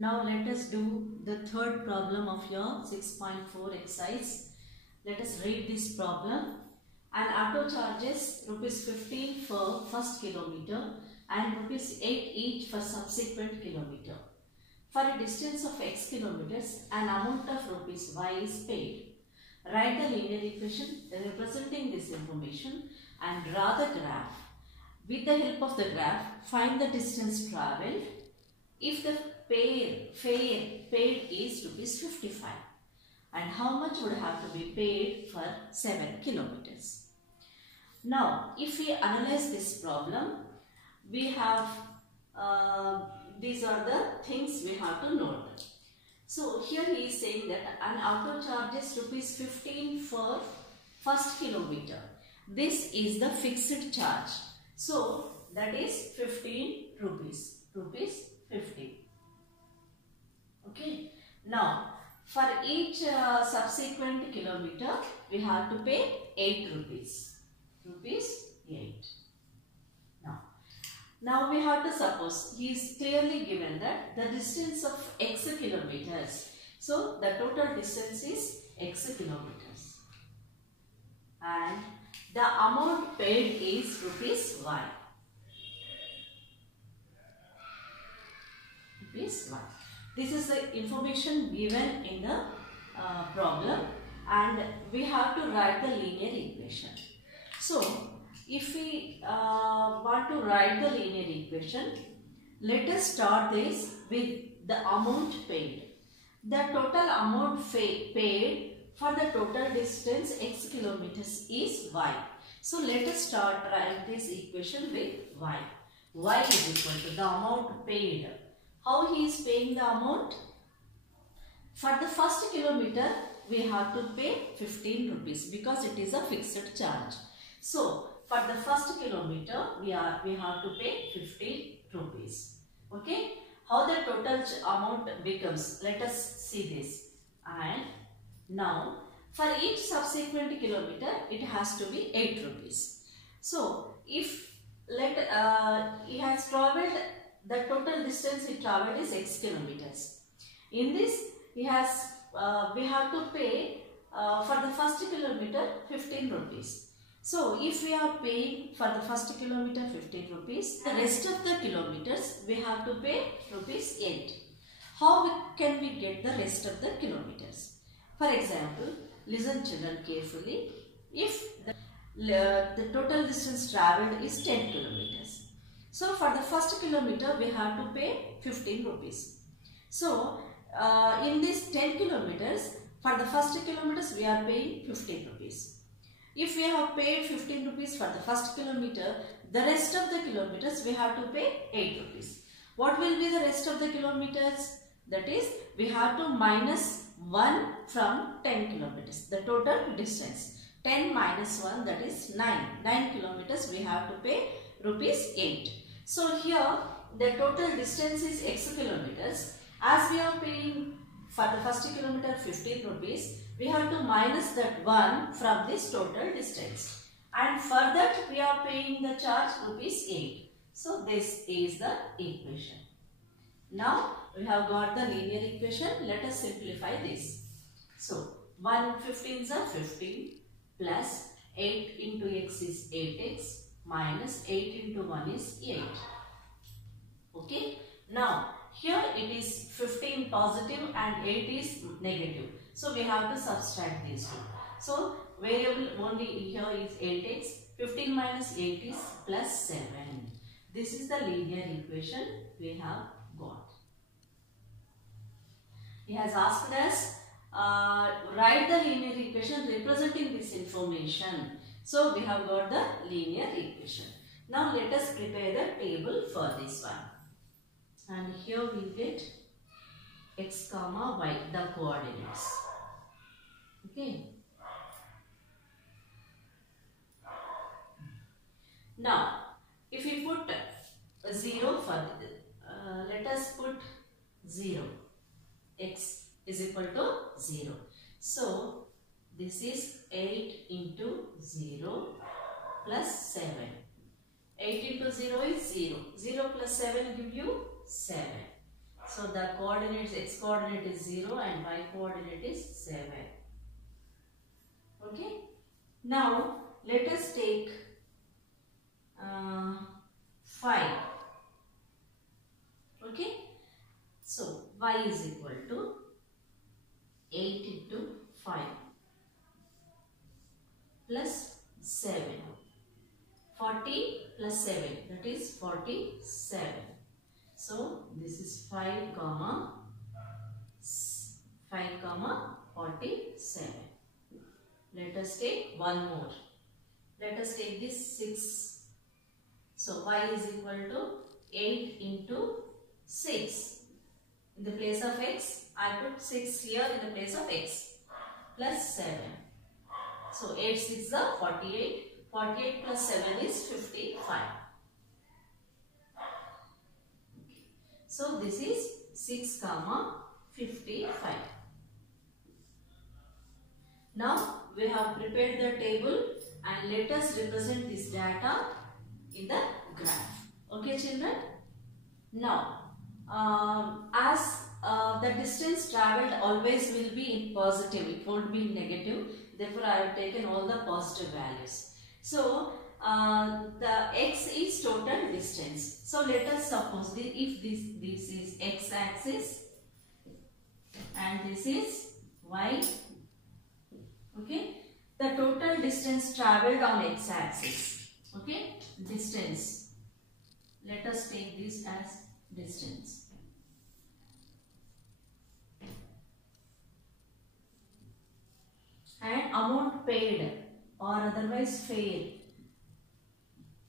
Now let us do the third problem of your 6.4 exercise. Let us read this problem. An auto charges rupees 15 for first kilometer and rupees 8 each for subsequent kilometer. For a distance of x kilometers, an amount of rupees y is paid. Write the linear equation representing this information and draw the graph. With the help of the graph, find the distance travelled. If the fare paid is rupees 55, and how much would have to be paid for 7 kilometers. Now, if we analyze this problem, we have these are the things we have to note. So here he is saying that an auto charges rupees 15 for first kilometer. This is the fixed charge. So that is 15 rupees. 15. Okay. Now for each subsequent kilometer we have to pay 8 rupees. 8. Now we have to suppose he is clearly given that the distance of x kilometers. So the total distance is x kilometers. And the amount paid is rupees y. Rupees y. This is the information given in the problem, and we have to write the linear equation. So if we want to write the linear equation, let us start this with the amount paid. The total amount paid for the total distance x kilometers is y. So let us start write this equation with y. Y is equal to the amount paid. How he is paying the amount? For the first kilometer we have to pay 15 rupees because it is a fixed charge. So for the first kilometer we have to pay 15 rupees. Okay. How the total amount becomes? Let us see this. And now for each subsequent kilometer it has to be 8 rupees. So if he has travelled, the total distance he travelled is x kilometers. In this we have to pay for the first kilometer 15 rupees. So if we are paying for the first kilometer 15 rupees, the rest of the kilometers we have to pay rupees 8. How can we get the rest of the kilometers? For example, listen children carefully. If the total distance travelled is 10 kilometers. So for the first kilometer we have to pay 15 rupees. So in this 10 kilometers, for the first kilometers we are paying 15 rupees. If we have paid 15 rupees for the first kilometer, the rest of the kilometers we have to pay 8 rupees. What will be the rest of the kilometers? That is, we have to minus 1 from 10 kilometers, the total distance. 10 minus 1, that is 9. 9 kilometers we have to pay rupees 8. So here the total distance is x kilometers. As we are paying for the first kilometer 15 rupees, we have to minus that 1 from this total distance. And for that we are paying the charge rupees 8. So this is the equation. Now we have got the linear equation. Let us simplify this. So 1 15s are 15 plus 8 into x is 8x minus 8 into 1 is 8. Okay. Now here it is 15 positive and 8 is negative. So we have to subtract these two. So variable only here is 8x. 15 minus 8 is plus 7. This is the linear equation we have got. He has asked us write the linear equation representing this information. So we have got the linear equation. Now let us prepare the table for this one. And here we get x comma y, the coordinates. Okay. Now if we put a 0 for let us put 0. X is equal to 0. So this is 8 into 0 plus 7. 8 into 0 is 0. 0 plus 7 give you 7. So the coordinates, x coordinate is 0 and y coordinate is 7. Okay. Now let us take 5. Okay. So y is equal to 8 into 5 plus 7. 40 plus 7, that is 47. So this is 5 comma 47. Let us take one more. Let us take this 6. So y is equal to 8 into 6. In the place of x, I put 6 here in the place of x plus 7. So 8 6 are 48. 48 plus 7 is 55. So this is 6 comma 55. Now we have prepared the table and let us represent this data in the graph. Okay children? Now as the distance travelled always will be in positive, it won't be negative. Therefore I have taken all the positive values. So the x is total distance. So let us suppose if this is x axis and this is y. Okay, the total distance travelled on x axis. Okay, distance. Let us take this as distance. And amount paid or otherwise fare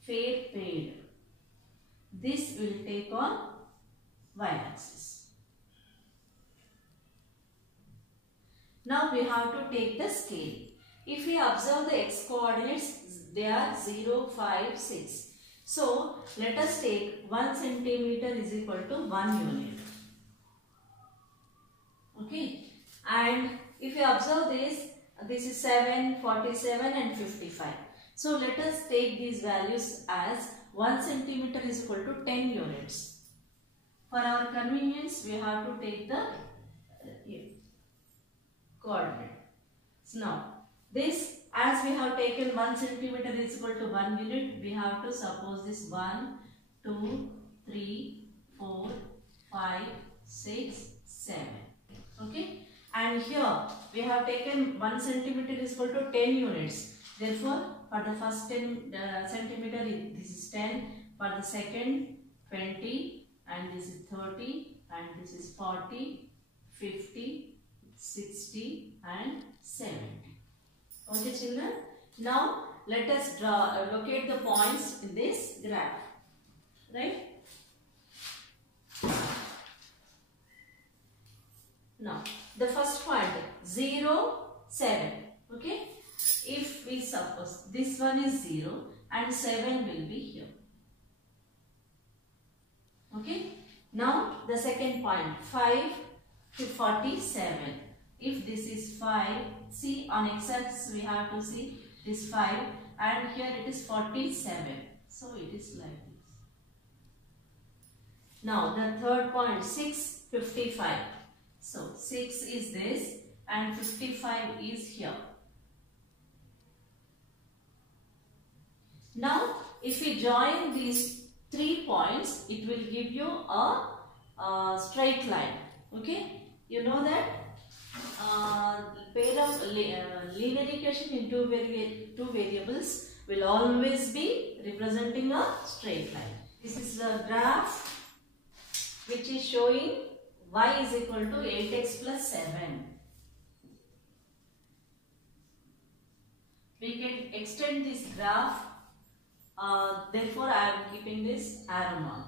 paid. This will take on y axis. Now we have to take the scale. If we observe the x coordinates, they are 0, 5, 6. So let us take 1 centimeter is equal to 1 unit. Okay. And if you observe this is 7, 47 and 55. So let us take these values as 1 centimeter is equal to 10 units. For our convenience, we have to take the coordinate. So now, this as we have taken 1 centimeter is equal to 1 unit, we have to suppose this 1, 2, 3, 4, 5, 6, 7. Okay. And here we have taken 1 centimeter is equal to 10 units. Therefore, for the first 10 centimeter, this is 10. For the second, 20. And this is 30. And this is 40, 50, 60 and 70. Okay children. Now, let us locate the points in this graph. Right? Now, the first point 0, 7. Okay. If we suppose this one is 0 and 7 will be here. Okay. Now, the second point 5 to 47. If this is 5, see on x-axis we have to see this 5 and here it is 47. So, it is like this. Now, the third point 6, 55. So, 6 is this and 55 is here. Now, if we join these 3 points, it will give you a straight line. Okay? You know that pair of linear equation in two variables will always be representing a straight line. This is the graph which is showing y is equal to 8x plus 7. We can extend this graph. Therefore, I am keeping this arrow mark.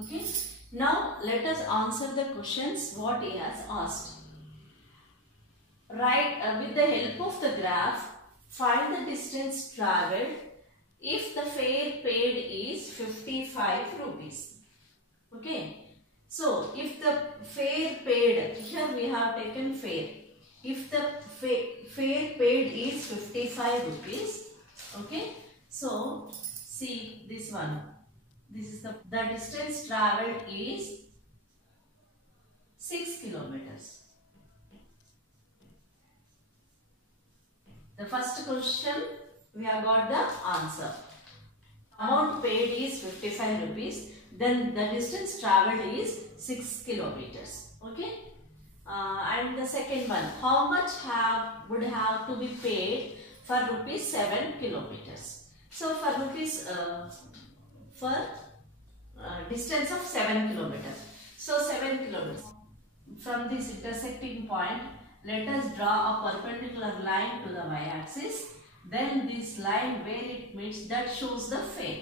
Okay. Now, let us answer the questions what he has asked. With the help of the graph, find the distance travelled if the fare paid is 55 rupees. Okay. So, if the fare paid, here we have taken fare. If the fare paid is 55 rupees, okay. So, see this one. This is the distance travelled is 6 kilometers. The first question, we have got the answer. Amount paid is 55 rupees. Then the distance travelled is 6 kilometers. Okay. And the second one, how much would have to be paid for rupees 7 kilometers? So for rupees distance of 7 kilometers. So 7 kilometers. From this intersecting point, let us draw a perpendicular line to the y-axis. Then this line where it meets, that shows the fare.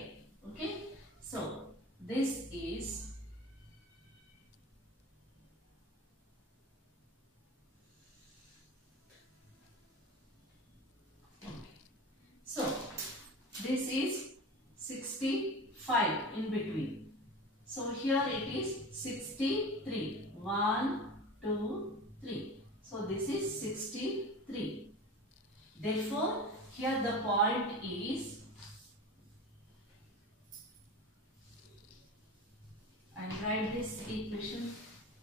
Okay. So this is this is 65 in between. So here it is 63. 1, 2, 3. So this is 63. Therefore, here the point is, and write this equation,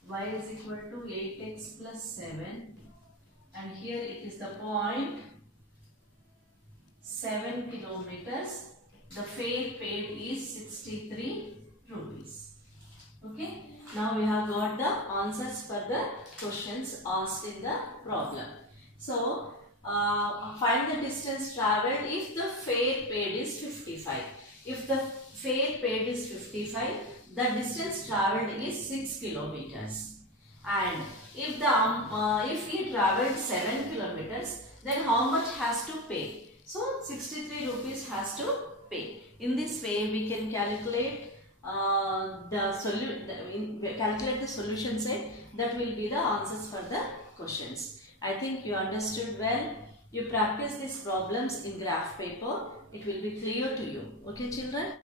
y is equal to 8x plus 7, and here it is the point 7 kilometers. The fare paid is 63 rupees. Okay. Now we have got the answers for the questions asked in the problem. So find the distance travelled if the fare paid is 55. If the fare paid is 55, the distance travelled is 6 kilometers. And if he travelled 7 kilometers, then how much has to pay? So 63 rupees has to pay. In this way, we can calculate calculate the solution set. That will be the answers for the questions. I think you understood well. You practice these problems in graph paper. It will be clear to you. Okay, children?